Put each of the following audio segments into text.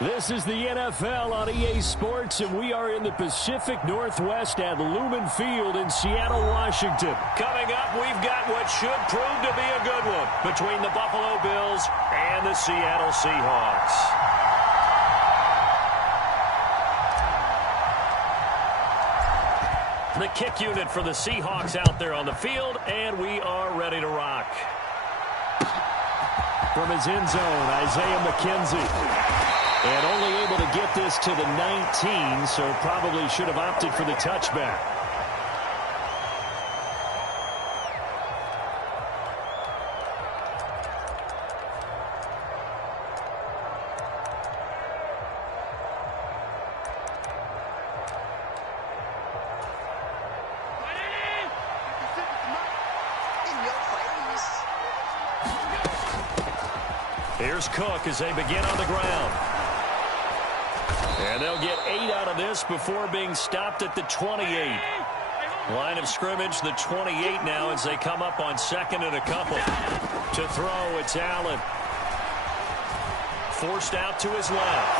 This is the NFL on EA Sports, and we are in the Pacific Northwest at Lumen Field in Seattle, Washington. Coming up, we've got what should prove to be a good one between the Buffalo Bills and the Seattle Seahawks. The kick unit for the Seahawks out there on the field, and we are ready to rock. From his end zone, Isaiah McKenzie. And only able to get this to the 19, so probably should have opted for the touchback. Here's Cook as they begin on the ground. And they'll get 8 out of this before being stopped at the 28. Line of scrimmage, the 28 now as they come up on second and a couple. To throw, it's Allen. Forced out to his left.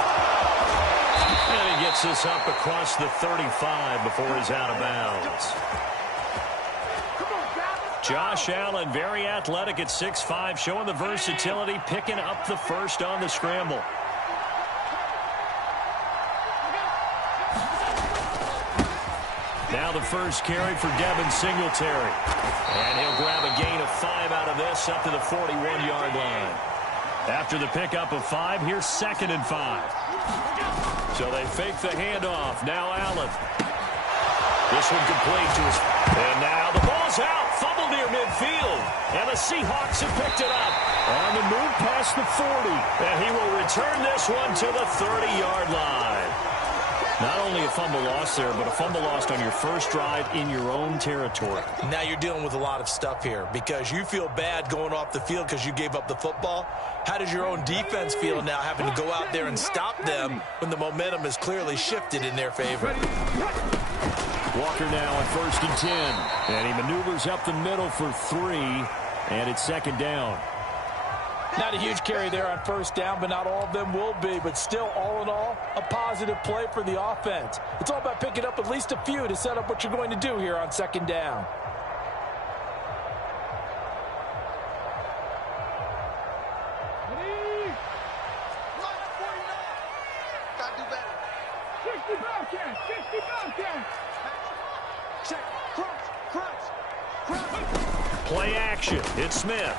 And he gets this up across the 35 before he's out of bounds. Josh Allen, very athletic at 6'5", showing the versatility, picking up the first on the scramble. Now the first carry for Devin Singletary. And he'll grab a gain of 5 out of this up to the 41-yard line. After the pickup of 5, here's 2nd and 5. So they fake the handoff. Now Allen. This one complete to his... And now the ball's out. Fumble near midfield. And the Seahawks have picked it up. On the move past the 40. And he will return this one to the 30-yard line. Not only a fumble loss there, but a fumble lost on your first drive in your own territory. Now you're dealing with a lot of stuff here because you feel bad going off the field because you gave up the football. How does your own defense feel now having to go out there and stop them when the momentum is clearly shifted in their favor? Walker now on 1st and 10. And he maneuvers up the middle for 3. And it's 2nd down. Not a huge carry there on 1st down, but not all of them will be. But still, all in all, a positive play for the offense. It's all about picking up at least a few to set up what you're going to do here on 2nd down. Play action. It's Smith.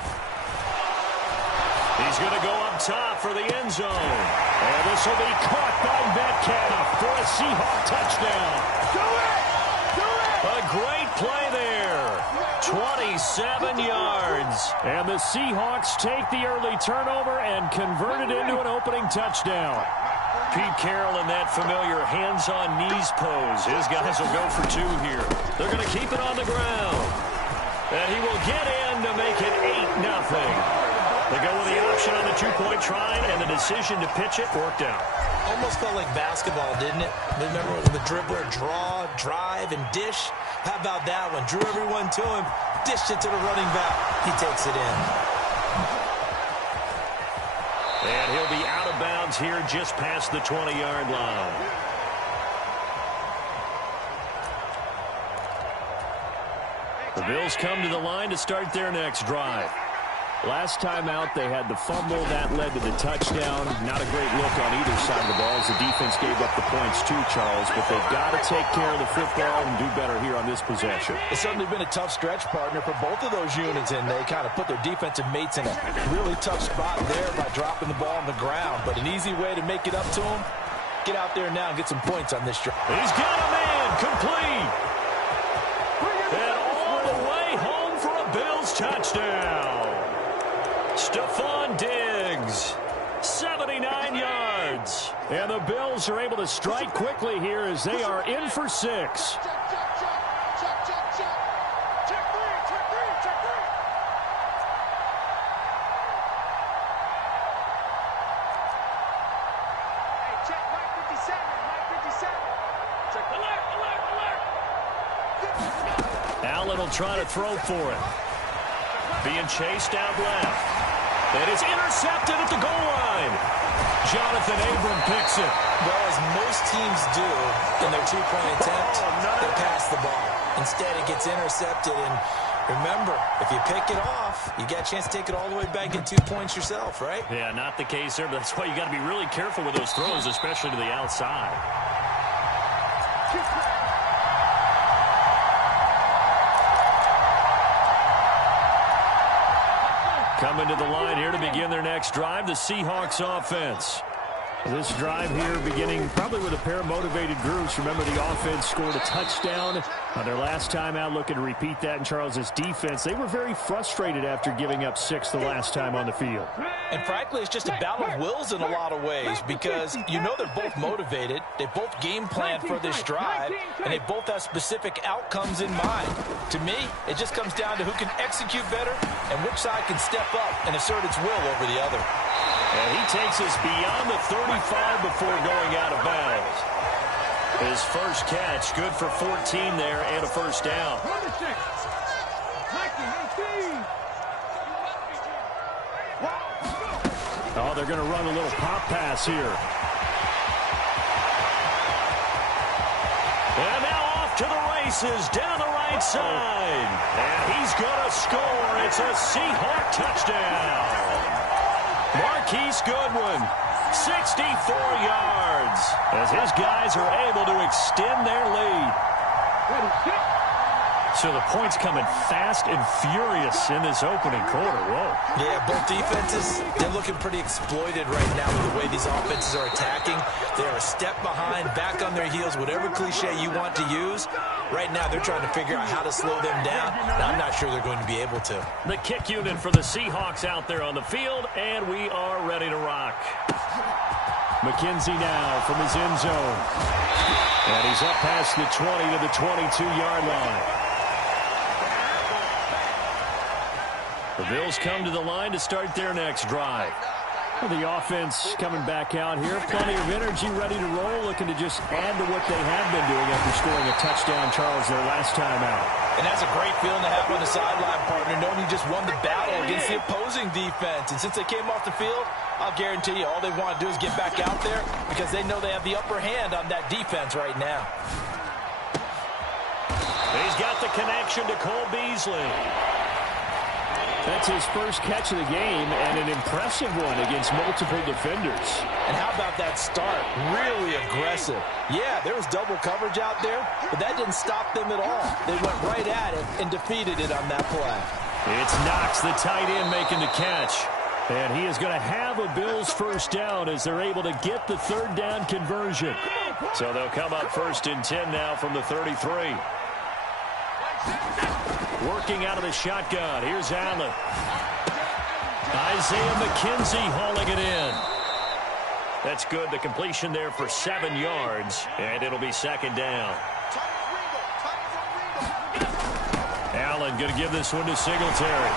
He's going to go up top for the end zone. And this will be caught by Metcalf for a Seahawk touchdown. Do it! Do it! A great play there. 27 yards. And the Seahawks take the early turnover and convert it into an opening touchdown. Pete Carroll in that familiar hands-on knees pose. His guys will go for 2 here. They're going to keep it on the ground. And he will get in to make it 8-0. They go with the option on the 2-point try, and the decision to pitch it worked out. Almost felt like basketball, didn't it? Remember the dribbler, draw, drive, and dish? How about that one? Drew everyone to him, dished it to the running back. He takes it in. And he'll be out of bounds here just past the 20-yard line. The Bills come to the line to start their next drive. Last time out, they had the fumble. That led to the touchdown. Not a great look on either side of the ball as the defense gave up the points too, Charles. But they've got to take care of the football and do better here on this possession. It's certainly been a tough stretch, partner, for both of those units, and they kind of put their defensive mates in a really tough spot there by dropping the ball on the ground. But an easy way to make it up to them, get out there now and get some points on this drive. He's got a man complete. And all the way home for a Bills touchdown. Stephon Diggs, 79 yards. And the Bills are able to strike quickly here as they are in for 6. Allen will try to throw for it. Being chased out left. And it's intercepted at the goal line. Jonathan Abram picks it. Well, as most teams do in their two-point attempt, they pass the ball. Instead, it gets intercepted. And remember, if you pick it off, you got a chance to take it all the way back and 2 points yourself, right? Yeah, not the case there, but that's why you got to be really careful with those throws, especially to the outside. Coming to the line here to begin their next drive, the Seahawks offense. This drive here beginning probably with a pair of motivated groups. Remember, the offense scored a touchdown their last time out, looking to repeat that in Charles's defense. They were very frustrated after giving up 6 the last time on the field. And frankly, it's just a battle of wills in a lot of ways because you know they're both motivated. They both game plan for this drive, and they both have specific outcomes in mind. To me, it just comes down to who can execute better and which side can step up and assert its will over the other. And he takes us beyond the 35 before going out of bounds. His first catch, good for 14 there and a first down. Oh, they're going to run a little pop pass here. And now off to the races down the right side. And he's going to score. It's a Seahawk touchdown. Marquise Goodwin, 64 yards, as his guys are able to extend their lead. So the points coming fast and furious in this opening quarter. Whoa. Yeah, both defenses, they're looking pretty exploited right now with the way these offenses are attacking. They're a step behind, back on their heels, whatever cliche you want to use. Right now, they're trying to figure out how to slow them down, and I'm not sure they're going to be able to. The kick unit for the Seahawks out there on the field, and we are ready to rock. McKenzie now from his end zone. And he's up past the 20 to the 22-yard line. The Bills come to the line to start their next drive. The offense coming back out here. Plenty of energy, ready to roll, looking to just add to what they have been doing after scoring a touchdown, Charles, their last time out. And that's a great feeling to have on the sideline, partner, knowing you just won the battle against the opposing defense. And since they came off the field, I'll guarantee you all they want to do is get back out there because they know they have the upper hand on that defense right now. He's got the connection to Cole Beasley. That's his first catch of the game, and an impressive one against multiple defenders. And how about that start? Really aggressive. Yeah, there was double coverage out there, but that didn't stop them at all. They went right at it and defeated it on that play. It's Knox, the tight end, making the catch. And he is going to have a Bills first down as they're able to get the third down conversion. So they'll come up 1st and 10 now from the 33. Working out of the shotgun. Here's Allen. Isaiah McKenzie hauling it in. That's good. The completion there for 7 yards. And it'll be 2nd down. Allen going to give this one to Singletary.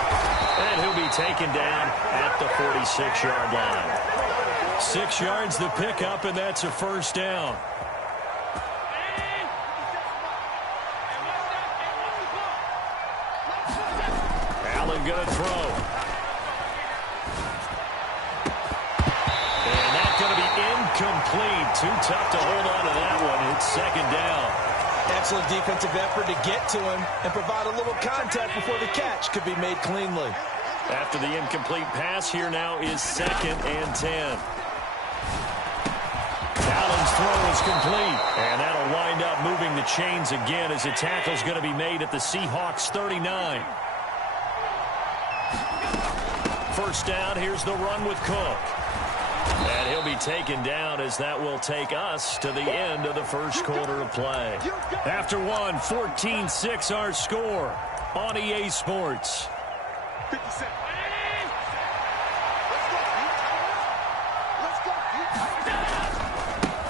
And he'll be taken down at the 46-yard line. 6 yards the pickup, and that's a first down. Going to throw. And that's going to be incomplete. Too tough to hold on to that one. It's 2nd down. Excellent defensive effort to get to him and provide a little contact before the catch could be made cleanly. After the incomplete pass, here now is 2nd and 10. Allen's throw is complete. And that'll wind up moving the chains again as the tackle's going to be made at the Seahawks 39. First down, here's the run with Cook. And he'll be taken down as that will take us to the end of the first quarter of play. After one, 14-6 our score on EA Sports.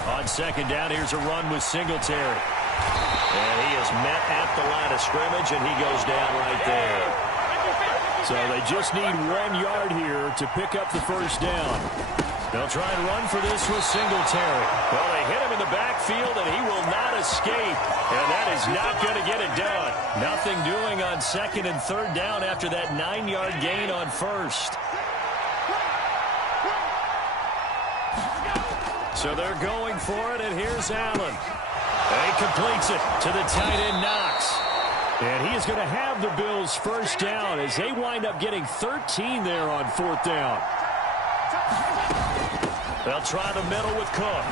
On 2nd down, here's a run with Singletary. And he is met at the line of scrimmage, and he goes down right there. So they just need 1 yard here to pick up the first down. They'll try and run for this with Singletary. Well, they hit him in the backfield, and he will not escape. And that is not going to get it done. Nothing doing on 2nd and 3rd down after that 9-yard gain on 1st. So they're going for it, and here's Allen. And he completes it to the tight end, Knox. And he is going to have the Bills first down as they wind up getting 13 there on fourth down. They'll try the middle with Cook.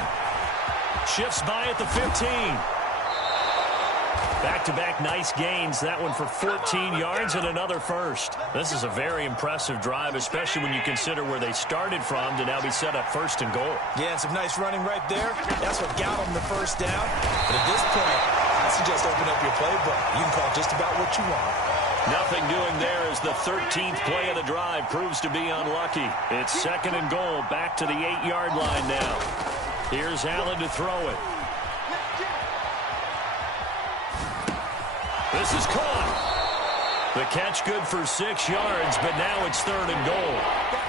Shifts by at the 15. Back-to-back nice gains. That one for 14 yards and another first. This is a very impressive drive, especially when you consider where they started from to now be set up first and goal. Yeah, and some nice running right there. That's what got them the first down. But at this point, I suggest open up your playbook. You can call just about what you want. Nothing doing there as the 13th play of the drive proves to be unlucky. It's second and goal, back to the 8-yard line now. Here's Allen to throw it. This is caught. The catch good for 6 yards, but now it's third and goal.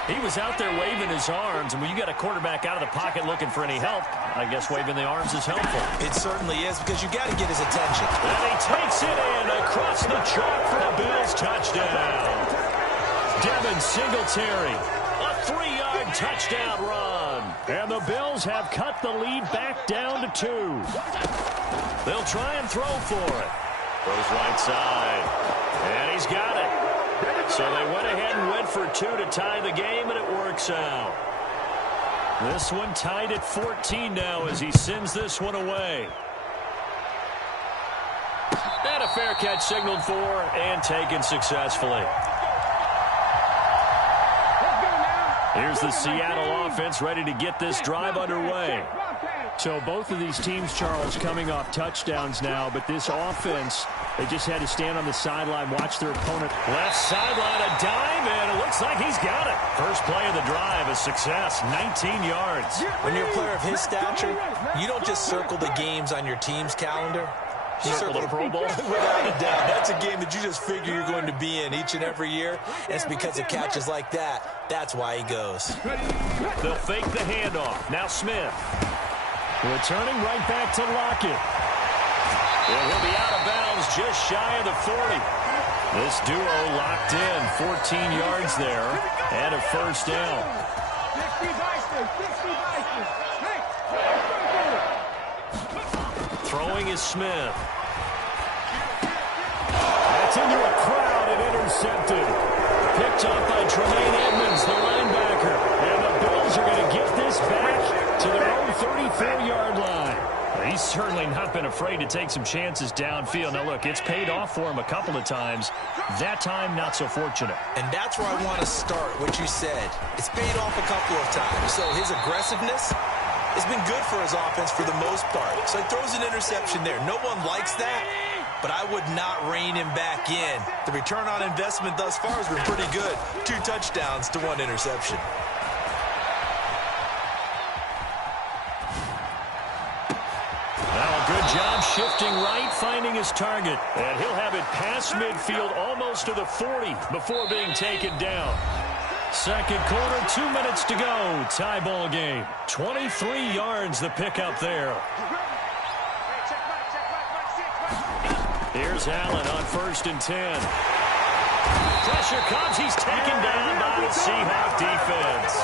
He was out there waving his arms, and when you got a quarterback out of the pocket looking for any help, I guess waving the arms is helpful. It certainly is, because you got to get his attention. And he takes it in across the chalk for the Bills touchdown. Devin Singletary, a 3-yard touchdown run. And the Bills have cut the lead back down to 2. They'll try and throw for it. Goes right side. And he's got it. So they went ahead and went for 2 to tie the game, and it works out. This one tied at 14 now as he sends this one away. And a fair catch signaled for and taken successfully. Here's the Seattle offense ready to get this drive underway. So both of these teams, Charles, coming off touchdowns now, but this offense, they just had to stand on the sideline, watch their opponent. Left sideline, a dime, and it looks like he's got it. First play of the drive, a success, 19 yards. When you're a player of his stature, you don't just circle the games on your team's calendar. You circle the Pro Bowl. Without a doubt. That's a game that you just figure you're going to be in each and every year. And it's because of catches like that. That's why he goes. They'll fake the handoff. Now Smith. Returning right back to Lockett. And he'll be out of bounds just shy of the 40. This duo locked in. 14 yards there and a first down. Throwing is Smith. That's into a crowd and intercepted. Picked off by Tremaine Edmonds, the linebacker. And the Bills are going to get this back to their own 34-yard line. He's certainly not been afraid to take some chances downfield. Now, look, it's paid off for him a couple of times. That time, not so fortunate. And that's where I want to start, what you said. It's paid off a couple of times. So his aggressiveness has been good for his offense for the most part. So he throws an interception there. No one likes that, but I would not rein him back in. The return on investment thus far has been pretty good. 2 touchdowns to 1 interception. Good job shifting right, finding his target. And he'll have it past midfield almost to the 40 before being taken down. Second quarter, 2 minutes to go. Tie ball game. 23 yards the pickup there. Here's Allen on 1st and 10. Pressure comes. He's taken down by the Seahawks defense.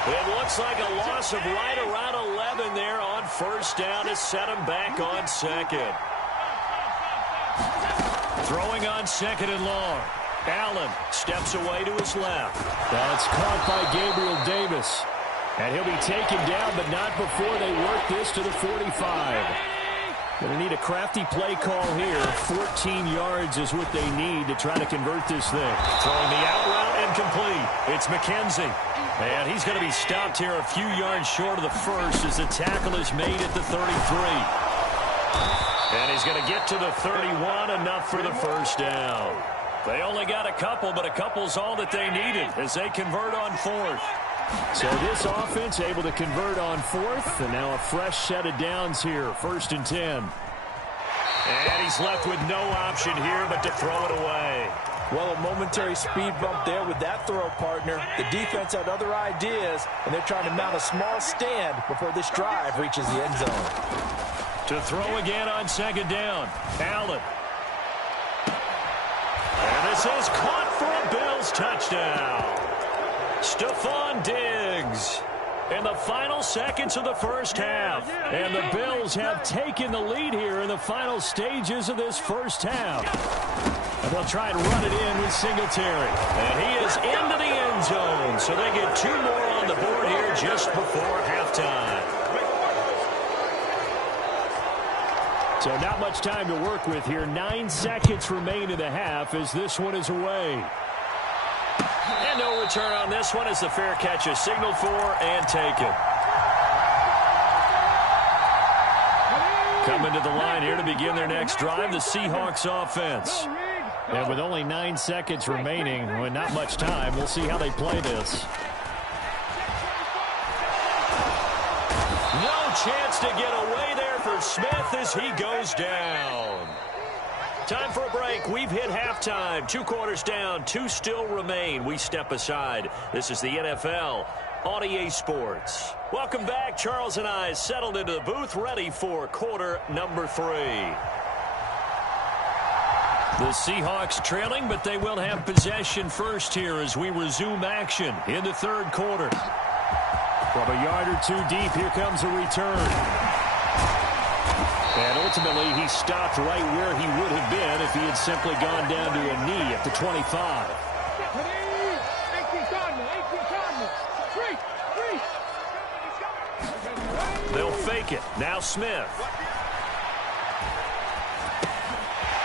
It looks like a loss of right around 11 there on 1st down to set him back on 2nd. Throwing on 2nd and long. Allen steps away to his left. That's caught by Gabriel Davis. And he'll be taken down, but not before they work this to the 45. Going to need a crafty play call here. 14 yards is what they need to try to convert this thing. Throwing the out route and complete. It's McKenzie. And he's going to be stopped here a few yards short of the first as the tackle is made at the 33. And he's going to get to the 31, enough for the first down. They only got a couple, but a couple's all that they needed as they convert on 4th. So this offense able to convert on 4th, and now a fresh set of downs here, 1st and 10. And he's left with no option here but to throw it away. Well, a momentary speed bump there with that throw, partner. The defense had other ideas, and they're trying to mount a small stand before this drive reaches the end zone. To throw again on 2nd down, Allen. And this is caught for a Bills touchdown. Stephon Diggs. in the final seconds of the first half. And the Bills have taken the lead here in the final stages of this first half. And they'll try and run it in with Singletary. And he is into the end zone. So they get 2 more on the board here just before halftime. So not much time to work with here. 9 seconds remain in the half as this one is away. And no return on this one as the fair catch is signaled for and taken. Coming to the line here to begin their next drive, the Seahawks offense. And with only 9 seconds remaining, with not much time, we'll see how they play this. No chance to get away there for Smith as he goes down. Time for a break. We've hit halftime. 2 quarters down. 2 still remain. We step aside. This is the NFL on EA Sports. Welcome back. Charles and I settled into the booth, ready for quarter number 3. The Seahawks trailing, but they will have possession first here as we resume action in the third quarter. From a yard or 2 deep, here comes a return. And ultimately, he stopped right where he would have been if he had simply gone down to a knee at the 25. They'll fake it. Now Smith.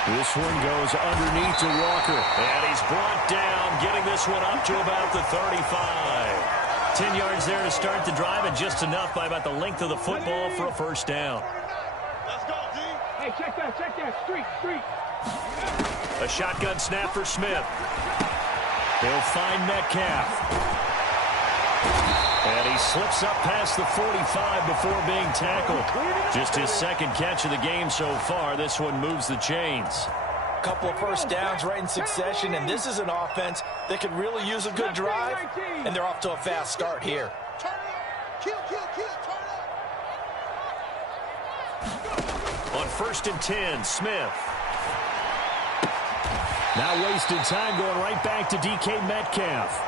This one goes underneath to Walker. And he's brought down, getting this one up to about the 35. 10 yards there to start the drive, and just enough by about the length of the football for a first down. Let's go, D. Hey, check that. Street. A shotgun snap for Smith. He'll find Metcalf. And he slips up past the 45 before being tackled. Just his second catch of the game so far. This one moves the chains. Couple of first downs right in succession, and this is an offense that could really use a good drive, and they're off to a fast start here. Turn up. Kill, turn up. On 1st and 10, Smith. Now wasted time going right back to DK Metcalf.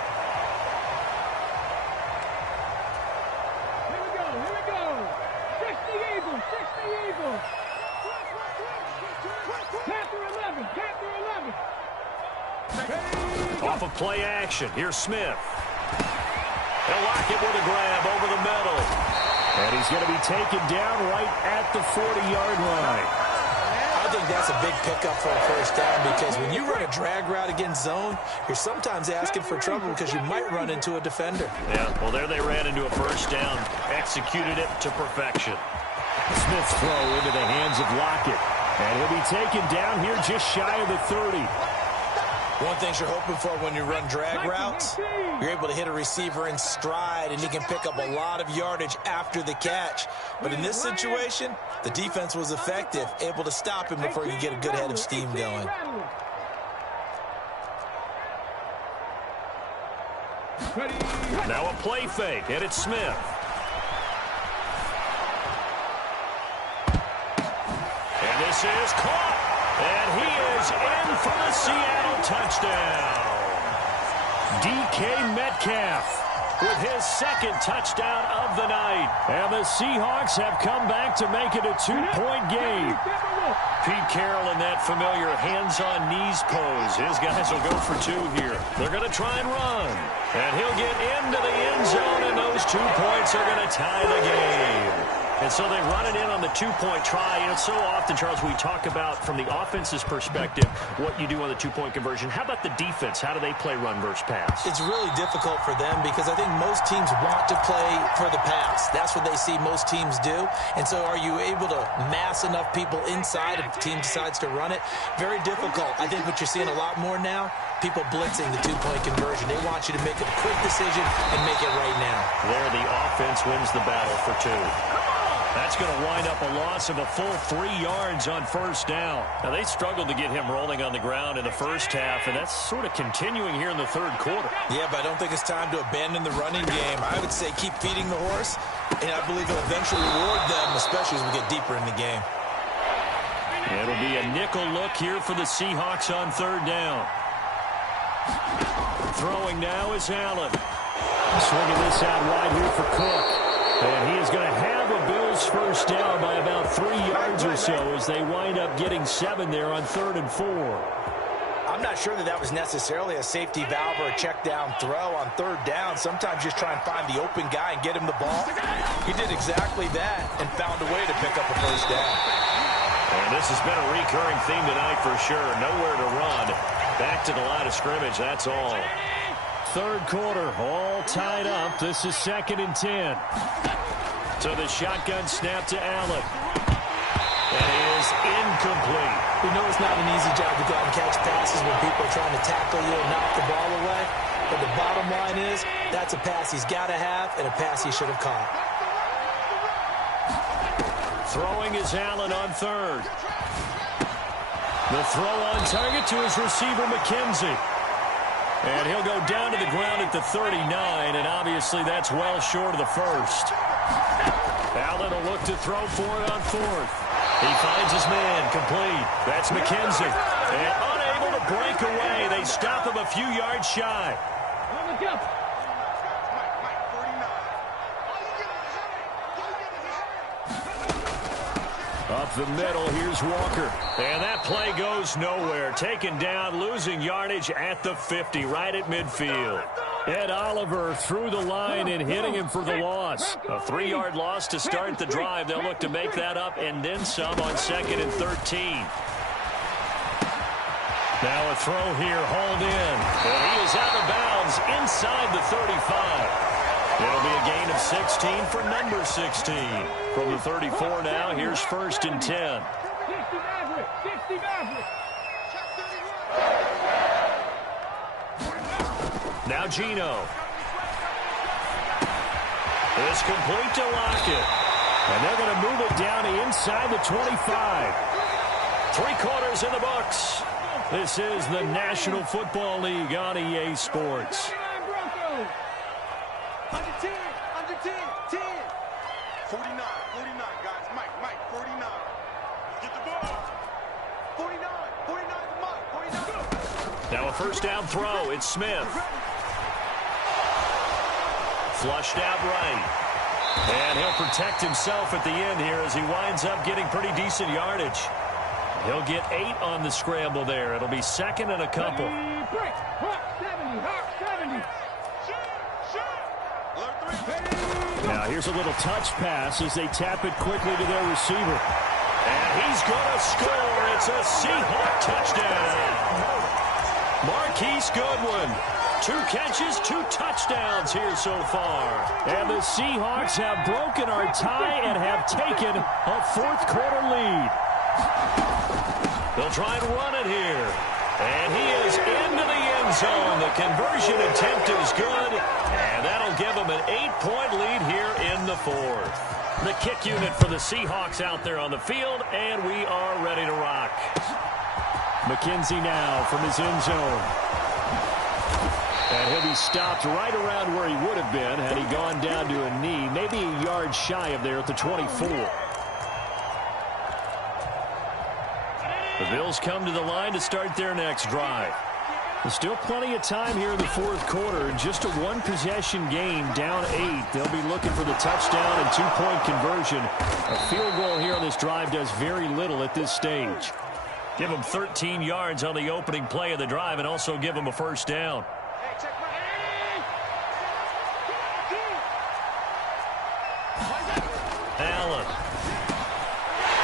Off of play action. Here's Smith. He'll lock it with a grab over the middle. And he's going to be taken down right at the 40-yard line. I think that's a big pickup for a first down because when you run a drag route against zone, you're sometimes asking for trouble because you might run into a defender. Yeah, well, there they ran into a first down. Executed it to perfection. Smith's throw into the hands of Lockett. And he'll be taken down here just shy of the 30. One thing you're hoping for when you run drag routes, you're able to hit a receiver in stride, and he can pick up a lot of yardage after the catch. But in this situation, the defense was effective, able to stop him before you get a good head of steam going. Now a play fake, and it's Smith. And this is caught. And he is in for the Seattle touchdown. DK Metcalf with his second touchdown of the night. And the Seahawks have come back to make it a 2-point game. Pete Carroll in that familiar hands-on-knees pose. His guys will go for 2 here. They're going to try and run. And he'll get into the end zone, and those 2 points are going to tie the game. And so they run it in on the 2-point try. You know, so often, Charles, we talk about from the offense's perspective what you do on the 2-point conversion. How about the defense? How do they play run versus pass? It's really difficult for them because I think most teams want to play for the pass. That's what they see most teams do. And so are you able to mass enough people inside if the team decides to run it? Very difficult. I think what you're seeing a lot more now, people blitzing the 2-point conversion. They want you to make a quick decision and make it right now. There, the offense wins the battle for 2. That's going to wind up a loss of a full 3 yards on first down. Now, they struggled to get him rolling on the ground in the first half, and that's sort of continuing here in the third quarter. Yeah, but I don't think it's time to abandon the running game. I would say keep feeding the horse, and I believe it'll eventually reward them, especially as we get deeper in the game. It'll be a nickel look here for the Seahawks on third down. Throwing now is Allen. Swinging this out wide here for Cook. And he is going to have a Bills first down by about 3 yards or so as they wind up getting 7 there on 3rd and 4. I'm not sure that was necessarily a safety valve or a check down throw on 3rd down. Sometimes just try and find the open guy and get him the ball. He did exactly that and found a way to pick up a first down. And this has been a recurring theme tonight for sure. Nowhere to run. Back to the line of scrimmage, that's all. 3rd quarter, all tied up. This is 2nd and 10. So the shotgun snap to Allen. That is incomplete. We know it's not an easy job to go out and catch passes when people are trying to tackle you and knock the ball away. But the bottom line is, that's a pass he's got to have and a pass he should have caught. Throwing is Allen on 3rd. The throw on target to his receiver, McKenzie. And he'll go down to the ground at the 39, and obviously that's well short of the first. Allen will look to throw for it on 4th. He finds his man, complete. That's McKenzie. And unable to break away. They stop him a few yards shy. Up the middle, here's Walker. And that play goes nowhere. Taken down, losing yardage at the 50, right at midfield. Ed Oliver through the line and hitting him for the loss. A 3-yard loss to start the drive. They'll look to make that up and then some on 2nd and 13. Now a throw here, hauled in. And he is out of bounds inside the 35. It'll be a gain of 16 for number 16. From the 34 now, here's 1st and 10. Now Gino. It's complete to Lockett. And they're going to move it down to inside the 25. 3 quarters in the books. This is the National Football League on EA Sports. Under 10, 10. 49, guys. Mike, 49. Get the ball. 49, Mike, 49. Now a first down throw. It's Smith. Flushed out right. And he'll protect himself at the end here as he winds up getting pretty decent yardage. He'll get 8 on the scramble there. It'll be 2nd and a couple. 70. Now here's a little touch pass as they tap it quickly to their receiver. And he's going to score. It's a Seahawk touchdown. Marquise Goodwin. 2 catches, 2 touchdowns here so far. And the Seahawks have broken our tie and have taken a 4th quarter lead. They'll try and run it here. And he is into the end zone. The conversion attempt is good. And that'll give them an 8-point lead here in the 4th. The kick unit for the Seahawks out there on the field. And we are ready to rock. McKenzie now from his end zone. And he'll be stopped right around where he would have been had he gone down to a knee. Maybe a yard shy of there at the 24. The Bills come to the line to start their next drive. There's still plenty of time here in the 4th quarter. Just a 1-possession game, down 8. They'll be looking for the touchdown and 2-point conversion. A field goal here on this drive does very little at this stage. Give them 13 yards on the opening play of the drive and also give them a first down. Allen.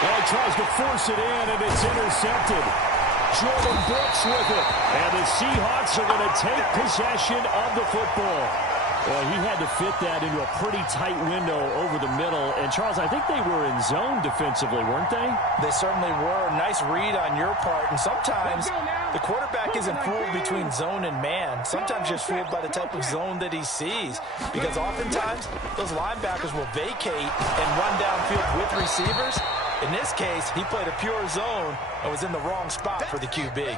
Well, he tries to force it in, and it's intercepted. Jordan Brooks with it. And the Seahawks are going to take possession of the football. Well, he had to fit that into a pretty tight window over the middle. And, Charles, I think they were in zone defensively, weren't they? They certainly were. Nice read on your part. And sometimes the quarterback isn't fooled between zone and man. Sometimes just fooled by the type of zone that he sees. Because oftentimes, those linebackers will vacate and run downfield with receivers. In this case, he played a pure zone and was in the wrong spot for the QB.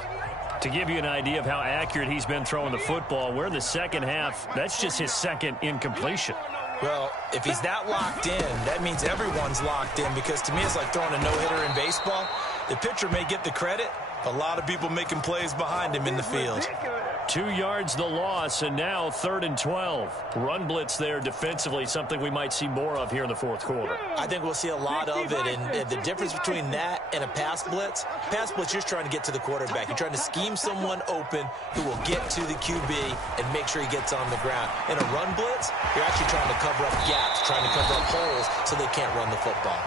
To give you an idea of how accurate he's been throwing the football, we're in the second half. That's just his 2nd incompletion. Well, if he's that locked in, that means everyone's locked in, because to me it's like throwing a no-hitter in baseball. The pitcher may get the credit, a lot of people making plays behind him in the field. 2 yards the loss, and now 3rd and 12. Run blitz there defensively, something we might see more of here in the fourth quarter. I think we'll see a lot of it, and the difference between that and a pass blitz, you're trying to get to the quarterback. You're trying to scheme someone open who will get to the QB and make sure he gets on the ground. In a run blitz, you're actually trying to cover up gaps, trying to cover up holes so they can't run the football.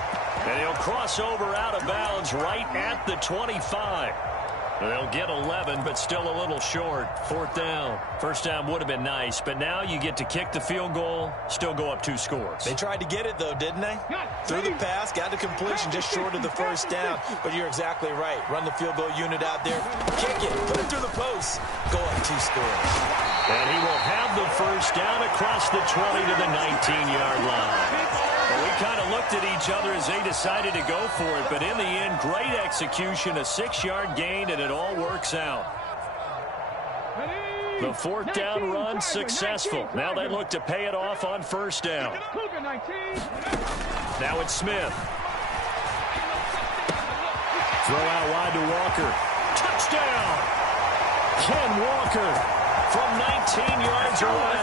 And he'll cross over out of bounds right at the 25. They'll get 11, but still a little short. 4th down. First down would have been nice, but now you get to kick the field goal, still go up 2 scores. They tried to get it, though, didn't they? Threw the pass, got the completion just short of the first down. But you're exactly right. Run the field goal unit out there, kick it, put it through the post, go up 2 scores. And he will have the first down across the 20 to the 19-yard line. Well, we kind of looked at each other as they decided to go for it, but in the end, great execution, a 6-yard gain, and it all works out. The 4th down run successful. Now they look to pay it off on first down. Now it's Smith. Throw out wide to Walker. Touchdown! Ken Walker from 19 yards away.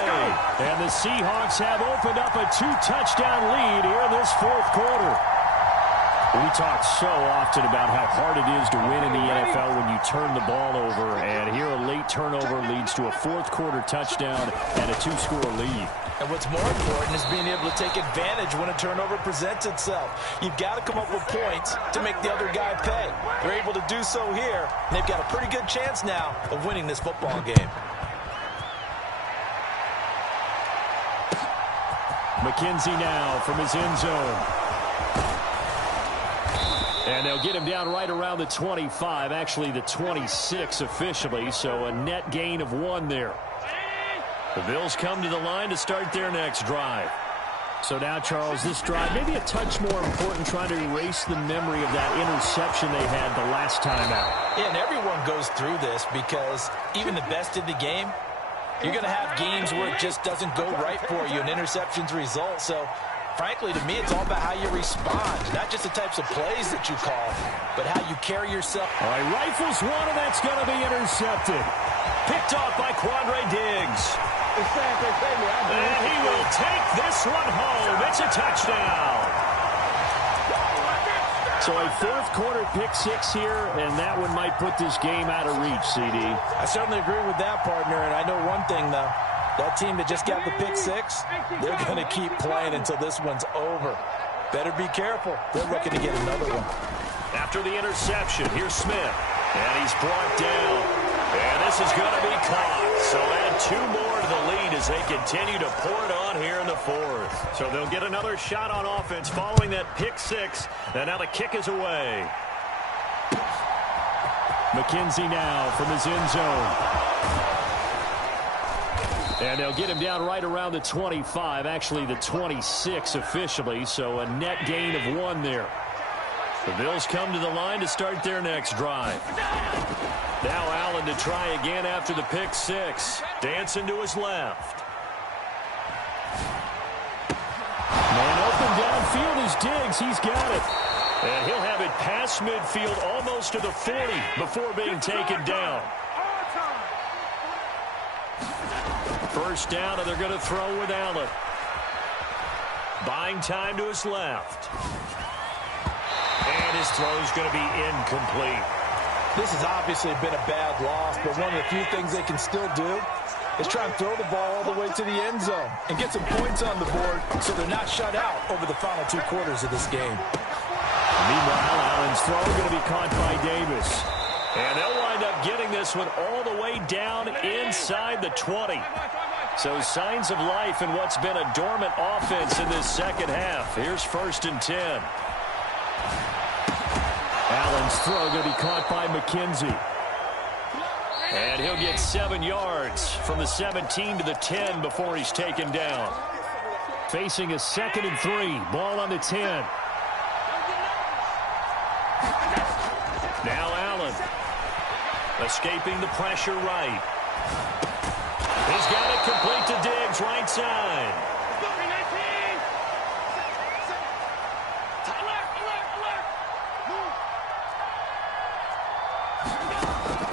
And the Seahawks have opened up a 2-touchdown lead here in this fourth quarter. We talk so often about how hard it is to win in the NFL when you turn the ball over. And here a late turnover leads to a fourth quarter touchdown and a 2-score lead. And what's more important is being able to take advantage when a turnover presents itself. You've got to come up with points to make the other guy pay. They're able to do so here, and they've got a pretty good chance now of winning this football game. McKenzie now from his end zone. And they'll get him down right around the 25, actually the 26 officially, so a net gain of 1 there. The Bills come to the line to start their next drive. So now, Charles, this drive maybe a touch more important, trying to erase the memory of that interception they had the last time out. Yeah, and everyone goes through this because even the best in the game, you're going to have games where it just doesn't go right for you and interceptions result. So, frankly, to me, it's all about how you respond. Not just the types of plays that you call, but how you carry yourself. All right, rifles one, and that's going to be intercepted. Picked off by Quandre Diggs. And he will take this one home. It's a touchdown. So a fourth quarter pick 6 here, and that one might put this game out of reach, CD. I certainly agree with that, partner, and I know one thing, though. That team that just got the pick 6, they're going to keep playing until this one's over. Better be careful. They're looking to get another one. After the interception, here's Smith. And he's brought down. And this is going to be caught. So add 2 more to the lead as they continue to pour it on here in the fourth. So they'll get another shot on offense following that pick 6. And now the kick is away. McKenzie now from his end zone. And they'll get him down right around the 25, actually the 26 officially, so a net gain of 1 there. The Bills come to the line to start their next drive. Now Allen to try again after the pick 6. Dancing to his left. Man open downfield is Diggs. He's got it. And he'll have it past midfield almost to the 40 before being taken down. First down, and they're going to throw with Allen. Buying time to his left. And his throw's going to be incomplete. This has obviously been a bad loss, but one of the few things they can still do is try and throw the ball all the way to the end zone and get some points on the board so they're not shut out over the final 2 quarters of this game. Meanwhile, Allen's throw going to be caught by Davis. And they'll wind up getting this one all the way down inside the 20. So signs of life in what's been a dormant offense in this second half. Here's 1st and 10. Allen's throw going to be caught by McKenzie. And he'll get 7 yards from the 17 to the 10 before he's taken down. Facing a 2nd and 3. Ball on the 10. Now Allen. Escaping the pressure right. He's got it complete to Diggs, right side.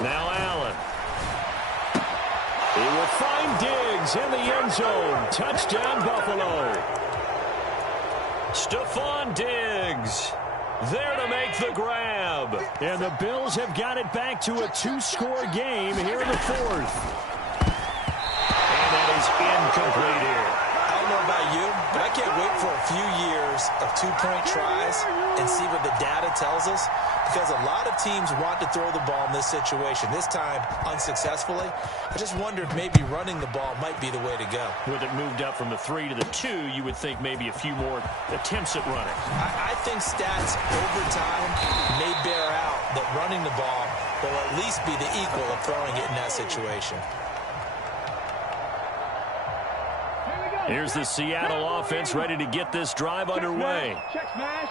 Now Allen. Diggs in the end zone. Touchdown, Buffalo. Stephon Diggs there to make the grab. And the Bills have got it back to a 2-score game here in the fourth. And that is incomplete here. I don't know about you, but I can't wait for a few years of 2-point tries and see what the data tells us, because a lot of teams want to throw the ball in this situation, this time unsuccessfully. I just wonder if maybe running the ball might be the way to go. With it moved up from the 3 to the 2, you would think maybe a few more attempts at running. I think stats over time may bear out that running the ball will at least be the equal of throwing it in that situation. Here's the Seattle offense ready to get this drive underway.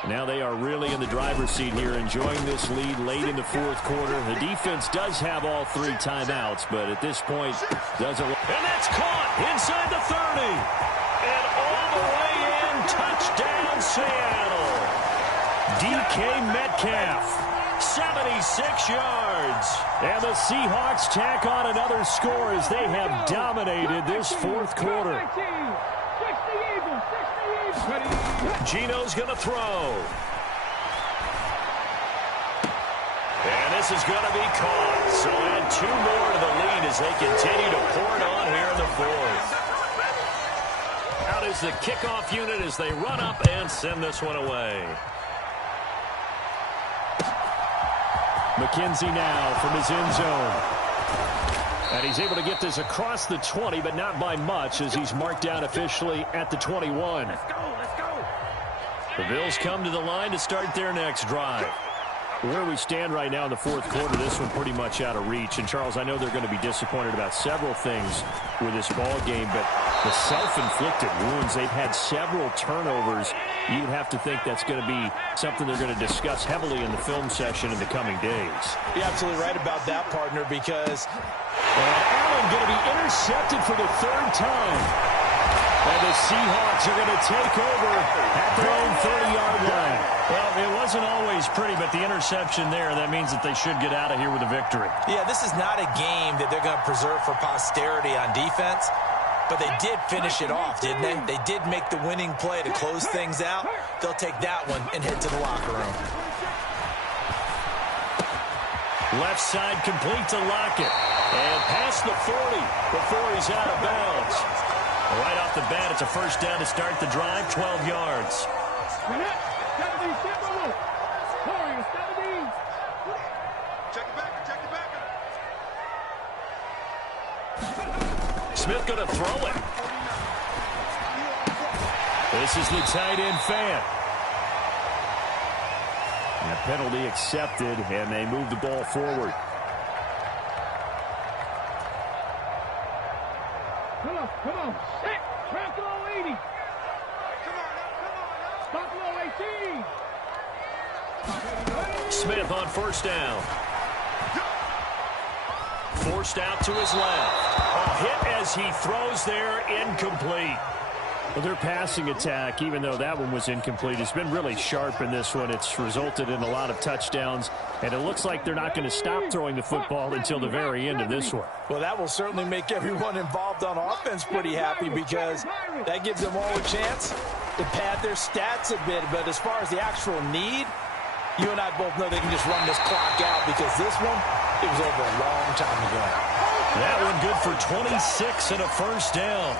Now they are really in the driver's seat here, enjoying this lead late in the fourth quarter. The defense does have all 3 timeouts, but at this point doesn't. And that's caught inside the 30. And all the way in, touchdown Seattle. DK Metcalf. 76 yards. And the Seahawks tack on another score as they have dominated this fourth quarter. Gino's going to throw. And this is going to be caught. So add 2 more to the lead as they continue to pour it on here in the fourth. Out is the kickoff unit as they run up and send this one away. McKenzie now from his end zone. And he's able to get this across the 20, but not by much as he's marked down officially at the 21. Let's go. The Bills come to the line to start their next drive. Where we stand right now in the fourth quarter, this one pretty much out of reach. And, Charles, I know they're going to be disappointed about several things with this ball game, but the self-inflicted wounds, they've had several turnovers. You'd have to think that's going to be something they're going to discuss heavily in the film session in the coming days. You're absolutely right about that, partner, because Allen going to be intercepted for the 3rd time. And the Seahawks are going to take over at their own 30-yard line. Well, it wasn't always pretty, but the interception there, that means that they should get out of here with a victory. Yeah, this is not a game that they're going to preserve for posterity on defense, but they did finish it off, didn't they? They did make the winning play to close things out. They'll take that one and head to the locker room. Left side complete to Lockett. And past the 40 before he's out of bounds. Right off the bat, it's a first down to start the drive, 12 yards. Smith going to throw it. This is the tight end fan. And a penalty accepted, and they move the ball forward. Come on. Set. Track low 80. Come on. Stop low 18. Smith on first down. Forced out to his left. A hit as he throws there, incomplete. Well, their passing attack, even though that one was incomplete, has been really sharp in this one. It's resulted in a lot of touchdowns, and it looks like they're not going to stop throwing the football until the very end of this one. Well, that will certainly make everyone involved on offense pretty happy, because that gives them all a chance to pad their stats a bit. But as far as the actual need, you and I both know they can just run this clock out, because this one, it was over a long time ago. That one good for 26 and a first down.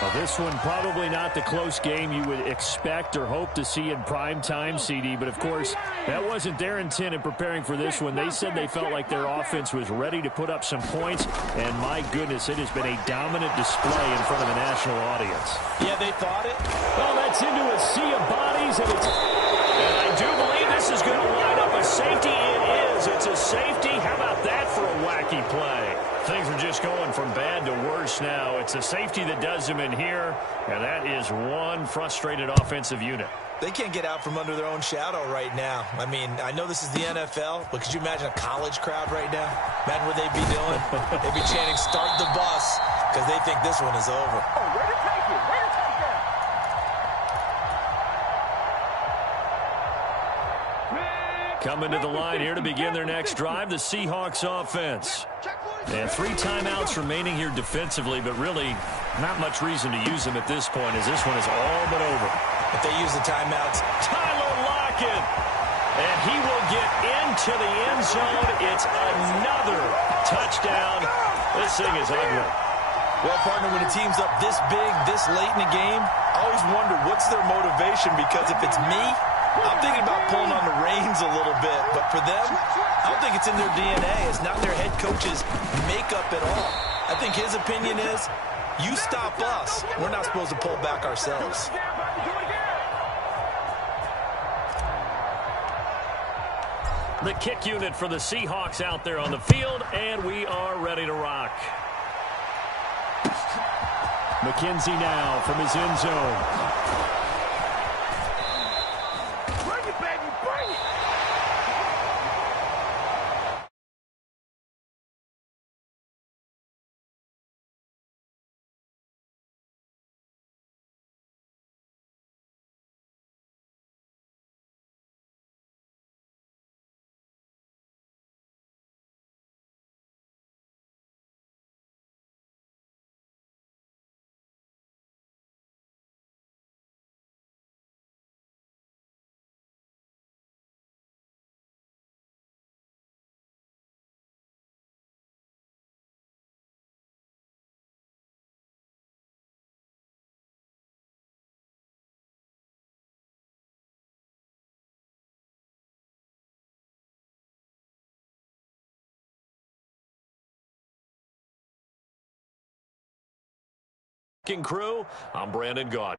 Well, this one probably not the close game you would expect or hope to see in prime time, CD. But, of course, that wasn't their intent in preparing for this one. They said they felt like their offense was ready to put up some points. And, my goodness, it has been a dominant display in front of a national audience. Yeah, they thought it. Well, that's into a sea of bodies. And I do believe this is going to line up a safety. It is. It's a safety. How about that for a wacky play? Things are just going from bad to worse now. It's a safety that does them in here, and that is one frustrated offensive unit. They can't get out from under their own shadow right now. I mean, I know this is the NFL, but could you imagine a college crowd right now? Imagine what they'd be doing. They'd be chanting, "Start the bus," because they think this one is over. Oh, way to take it. Way to take that. Coming to the line here to begin their next drive, the Seahawks offense. And 3 timeouts remaining here defensively, but really not much reason to use them at this point, as this one is all but over. If they use the timeouts, Tyler Lockett, and he will get into the end zone. It's another touchdown. This thing is ugly. well, partner, when a team's up this big, this late in the game, I always wonder what's their motivation, because if it's me, I'm thinking about pulling on the reins a little bit. But for them, I don't think it's in their DNA. It's not their head coach's makeup at all. I think his opinion is, you stop us, we're not supposed to pull back ourselves. The kick unit for the Seahawks out there on the field, and we are ready to rock. McKenzie now from his end zone. Crew, I'm Brandon Gaudin.